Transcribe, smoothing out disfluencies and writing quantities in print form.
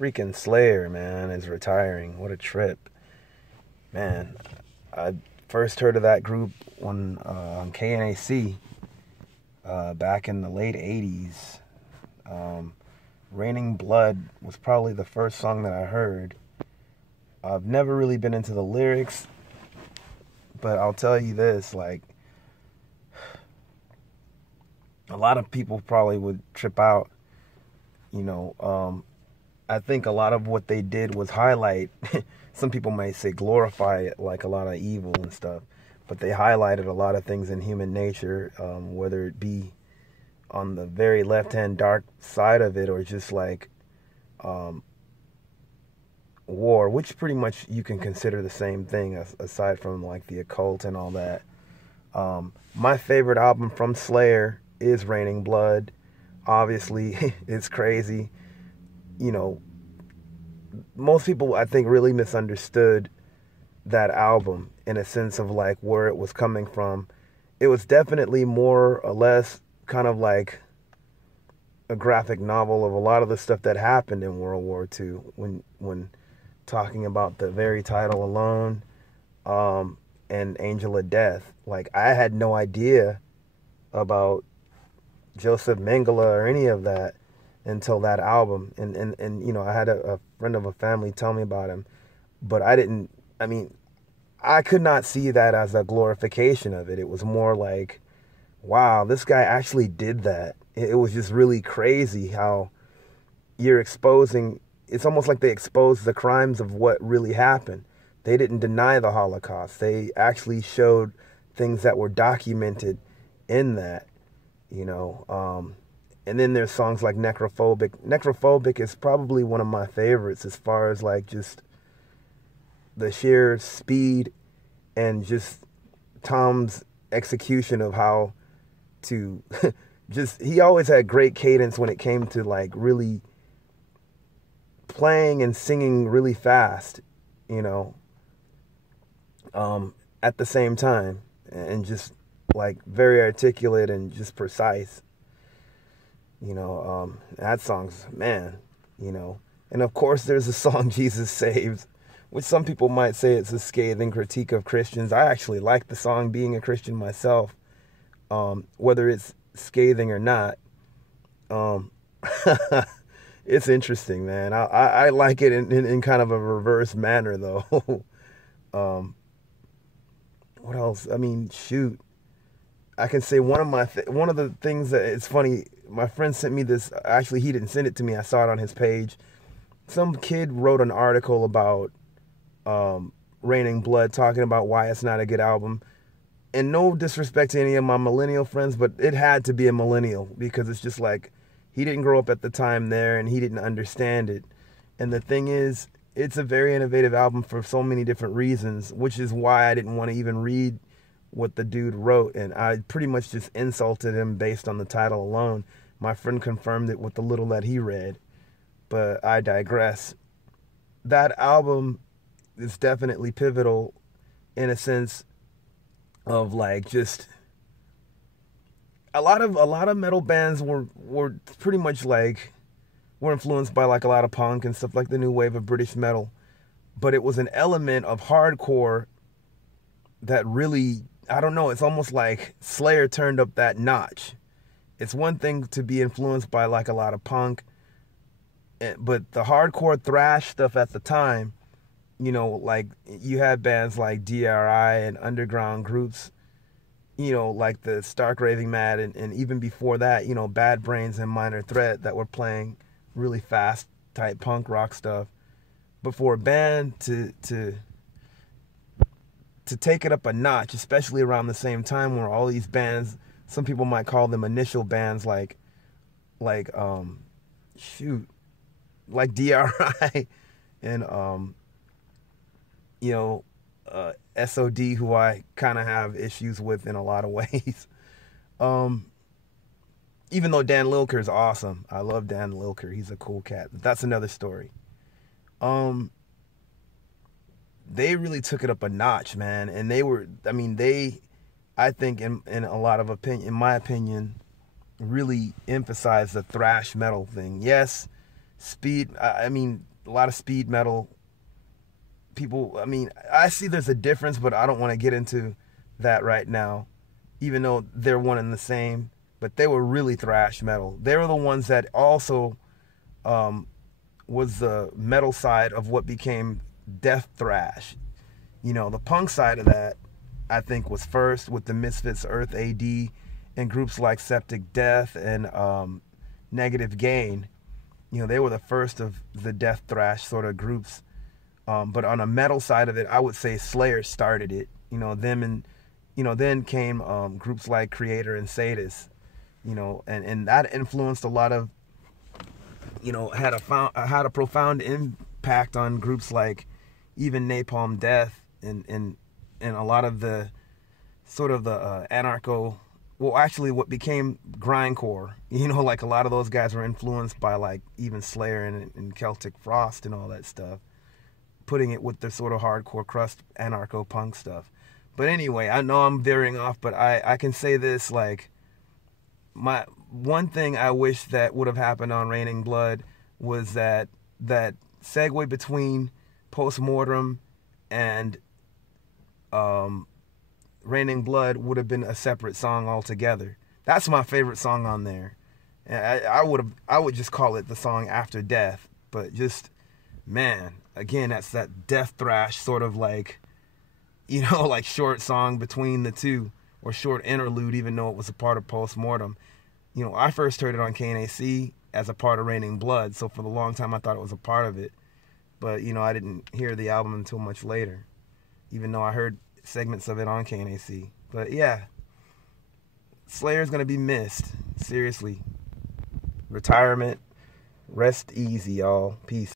Freaking Slayer, man, is retiring. What a trip. Man, I first heard of that group on KNAC back in the late 80s. Raining Blood was probably the first song that I heard. I've never really been into the lyrics, but I'll tell you this, like, a lot of people probably would trip out, you know. I think a lot of what they did was highlight, some people might say glorify it, like a lot of evil and stuff, but they highlighted a lot of things in human nature, whether it be on the very left-hand dark side of it or just like war, which pretty much you can consider the same thing aside from like the occult and all that. My favorite album from Slayer is Raining Blood. Obviously, it's crazy. You know, most people, I think, really misunderstood that album in a sense of like where it was coming from. It was definitely more or less kind of like a graphic novel of a lot of the stuff that happened in World War II when talking about the very title alone, and Angel of Death. Like, I had no idea about Joseph Mengele or any of that until that album, and you know, I had a friend of a family tell me about him, but I could not see that as a glorification of it. It was more like, wow, this guy actually did that. It was just really crazy how you're exposing, it's almost like they exposed the crimes of what really happened. They didn't deny the Holocaust. They actually showed things that were documented in that, you know. And then there's songs like Necrophobic. Necrophobic is probably one of my favorites as far as like just the sheer speed and just Tom's execution of how to just, he always had great cadence when it came to like really playing and singing really fast, you know, at the same time, and just like very articulate and just precise. You know, that song's, man, you know. And of course there's the song Jesus Saves, which some people might say it's a scathing critique of Christians. I actually like the song, being a Christian myself, whether it's scathing or not. It's interesting, man. I like it in kind of a reverse manner, though. What else? I mean, shoot. I can say one of the things that it's funny. My friend sent me this. Actually, he didn't send it to me. I saw it on his page. Some kid wrote an article about Raining Blood, talking about why it's not a good album. And no disrespect to any of my millennial friends, but it had to be a millennial, because it's just like, he didn't grow up at the time there and he didn't understand it. And the thing is, it's a very innovative album for so many different reasons, which is why I didn't want to even read what the dude wrote, and I pretty much just insulted him based on the title alone. My friend confirmed it with the little that he read, but I digress. That album is definitely pivotal in a sense of like just a lot of metal bands were pretty much like were influenced by like a lot of punk and stuff, like the new wave of British metal, but it was an element of hardcore that really, I don't know, it's almost like Slayer turned up that notch. It's one thing to be influenced by like a lot of punk, but the hardcore thrash stuff at the time, you know, like you had bands like DRI and underground groups, you know, like the Stark Raving Mad, and even before that, you know, Bad Brains and Minor Threat, that were playing really fast type punk rock stuff. But for a band to take it up a notch, especially around the same time where all these bands, some people might call them initial bands, like DRI and you know, SOD, who I kind of have issues with in a lot of ways. Even though Dan Lilker is awesome, I love Dan Lilker. He's a cool cat. But that's another story. They really took it up a notch, man. And they were, I mean, I think in a lot of opinion, in my opinion, really emphasized the thrash metal thing. Yes, speed. I mean, a lot of speed metal people. I mean, I see there's a difference, but I don't want to get into that right now, even though they're one and the same. But they were really thrash metal. They were the ones that also was the metal side of what became death thrash. You know, the punk side of that, I think, was first with the Misfits, Earth AD, and groups like Septic Death and Negative Gain. You know, they were the first of the death thrash sort of groups. But on a metal side of it, I would say Slayer started it. You know, them and, you know, then came groups like Creator and Sadist. You know, and that influenced a lot of, you know, had a profound impact on groups like even Napalm Death and a lot of the sort of the anarcho, well, actually what became grindcore. You know, like a lot of those guys were influenced by like even Slayer and Celtic Frost and all that stuff, putting it with the sort of hardcore crust anarcho punk stuff. But anyway, I know I'm veering off, but I can say this, like, my one thing I wish that would have happened on Raining Blood was that segue between Postmortem and Raining Blood would have been a separate song altogether. That's my favorite song on there. I would just call it the song After Death. But just, man, again, that's that death thrash sort of like, you know, like short song between the two, or short interlude, even though it was a part of Postmortem. You know, I first heard it on KNAC as a part of Raining Blood, so for the long time I thought it was a part of it. But, you know, I didn't hear the album until much later, even though I heard segments of it on KNAC. But yeah, Slayer's gonna be missed. Seriously. Retirement. Rest easy, y'all. Peace.